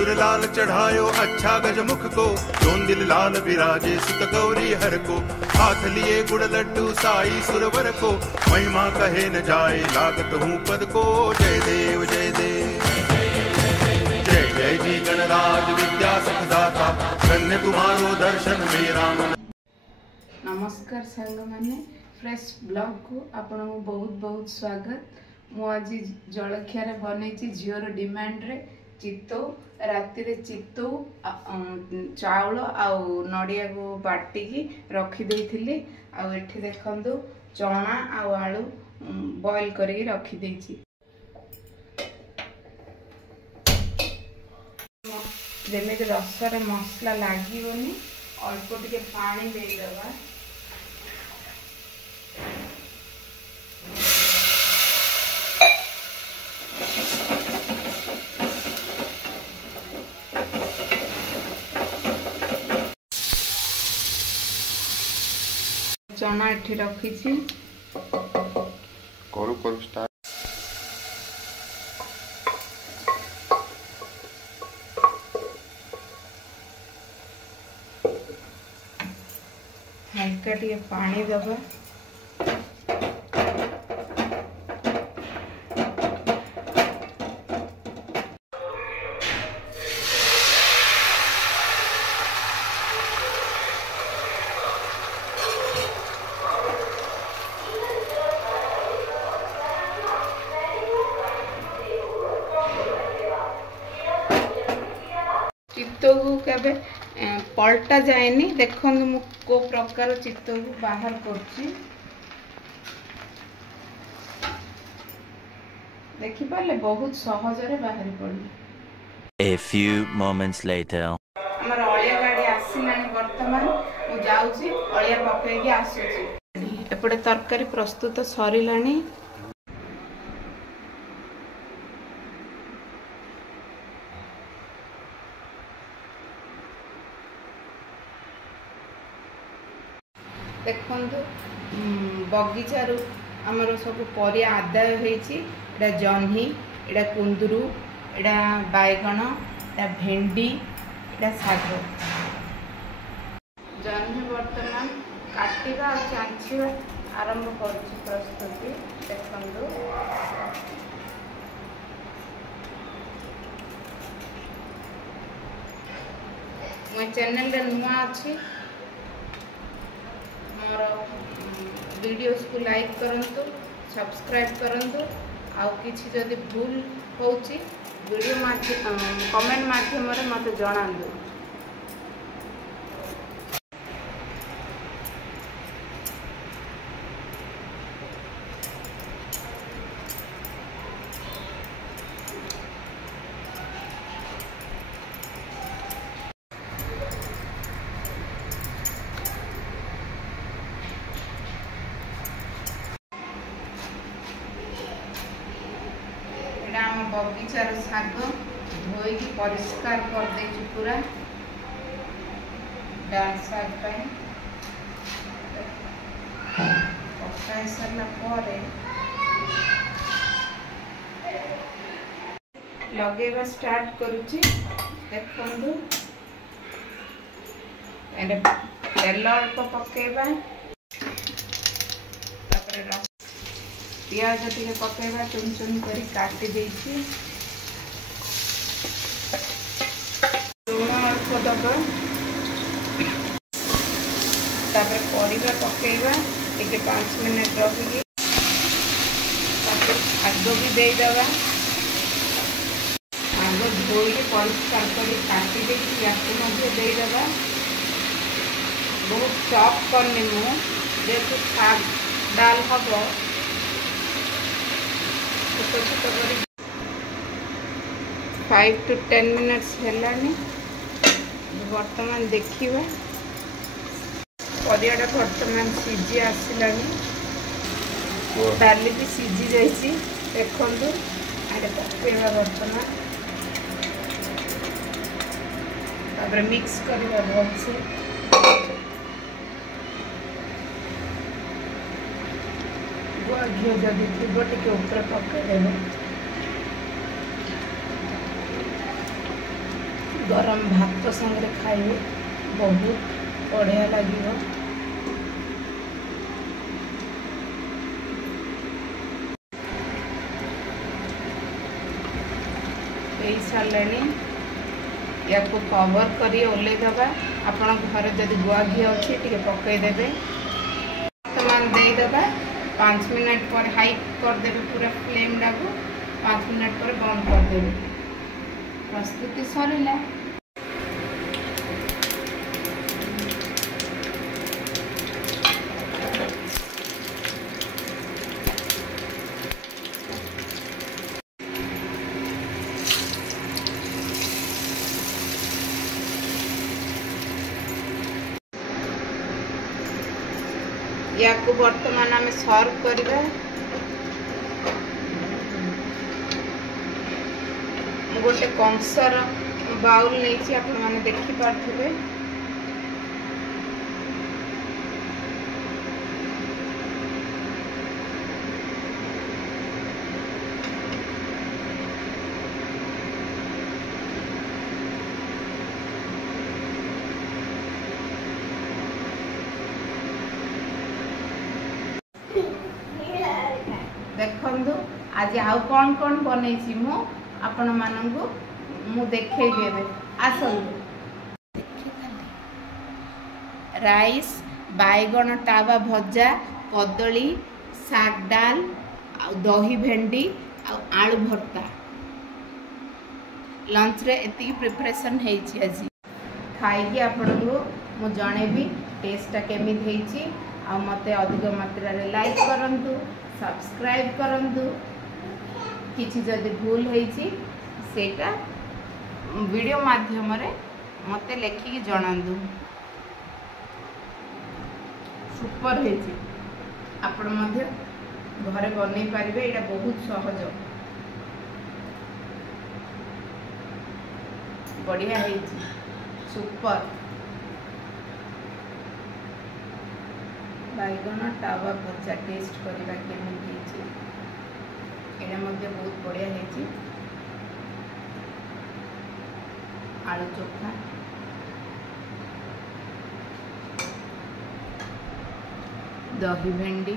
सिंदूर लाल चढ़ायो अच्छा गजमुख को, जोन दिल लाल विराजे सुत गौरी हर को। हाथ लिए गुड़ लड्डू साई सुरवर को, महिमा कहे न जाए लागत हूँ पद को। जय देव जय देव जय जय जी गणराज विद्या सुखदाता, धन्य तुम्हारो दर्शन मेरा मन। नमस्कार सांग माने फ्रेश ब्लॉग को आपण बहुत बहुत स्वागत। मु आज जलखिया रे बनैछि झियोर डिमांड रे चित्तौ। राति रे चित्तौ चाउल आउ नडिया को बाटिकी रखी देइथिली। आउ एठी देखंतु चना आउ आलू बॉईल करी रखी देइछि। जेमेति रसरे मसला लागिवनी अल्प टिके पानी देई दबा। चना एठी रखी छी करू करू स्टार्ट। हल्का टिके पानी दबा। चित्तौ को केबे पलटा जाएनी। देखो मु को प्रकार चित्तौ को बाहर करछि। देखि पाले बहुत सहज रे बाहर पड़ी। A few moments later. हमर अळिया गाडी आसिलानी वर्तमान मु जाउछि अळिया पकई के आसुछि। एपडे तरकारी प्रस्तुत सरिलानी। देखंतु बगीचारू आमर सब परिया आदाय होईछि। एडा जह्नी, एडा कुंदरू, एडा बैगण, एडा भेंडी, एडा साग। जह्नी वर्तमान काटिबा और चांचिबा आरंभ करछि प्रस्तुति। देखंतु मो चैनल रे नुआ अछि। वीडियोस को लाइक करंतु, सब्सक्राइब करंतु। आउ किछि जदि भूल होउची वीडियो कमेंट माध्यम रे मते जणांतु। बगीचार शाग धोई परिष्कार कर देछु पूरा डाल शाग पकाई सारा पर लगेवा स्टार्ट करुछि। देखंतु एंड तेल अल्प पकेबा, प्याज टिके पकेबा, चुन चुन करी काटी देछि। लूण अल्प दबा, तापर परिबा पकेबा टिके 5 मिनिट रखिकी। तापर आग भी दे दबा। आग धोई परिष्कार करी काटी देछि याकू मध्ये दे दबा। बहुत चॉप करनी मु जेतु शाग डाल हबो छोट छोट करी 5 to 10 मिनट्स हेलानी। वर्तमान देखिबा परियाटा वर्तमान सीझी आसिलानी। डाली भी सीझी जाइछि। देखंतु आडे पकेबा वर्तमान। तापर मिक्स करबा भलसे। गुआ घिओ जदि थी टिके ऊपर पकईदेव। गरम भात संगे खाइबे बहुत बढ़िया लगे। सारे या कवर कर ओल्लैदबा। आपण घर जदि गुआ घी अच्छी टे पकईदे बर्तमान देदेबा 5 मिनट पर हाई करदे पूरा फ्लेम टाक 5 मिनट पर बंद करदे। प्रस्तुति सरला। या को वर्तमान आम सर्व करवा। गोटे कंसर बाउल नहीं आपण मैंने देखी पार्थे। देखु आज आउ कौन कौन बनई मु आपण मानू मु देखी आसतु। राइस बैगन टावा भजा कदली साग डाल दही भेंडी आलू भर्ता लंच रे एति प्रिपरेशन हेछि। आज खाई आपण को जनइबी टेस्टा केमी आ मते अधिक मात्रा रे लाइक करंतु सब्सक्राइब करंतु। किछि जदि भूल होईछि सेटा वीडियो माध्यम रे मते लेखिक जणांदु। सुपर होईछि आपण मध्ये घरे बनै पारिबे। एटा बहुत सहज बढ़िया होईछि सुपर। बैगन टावा भजा टेस्ट करवा केमी एटा मध्य बहुत बढ़िया है। आलू चोखा दही भेंडी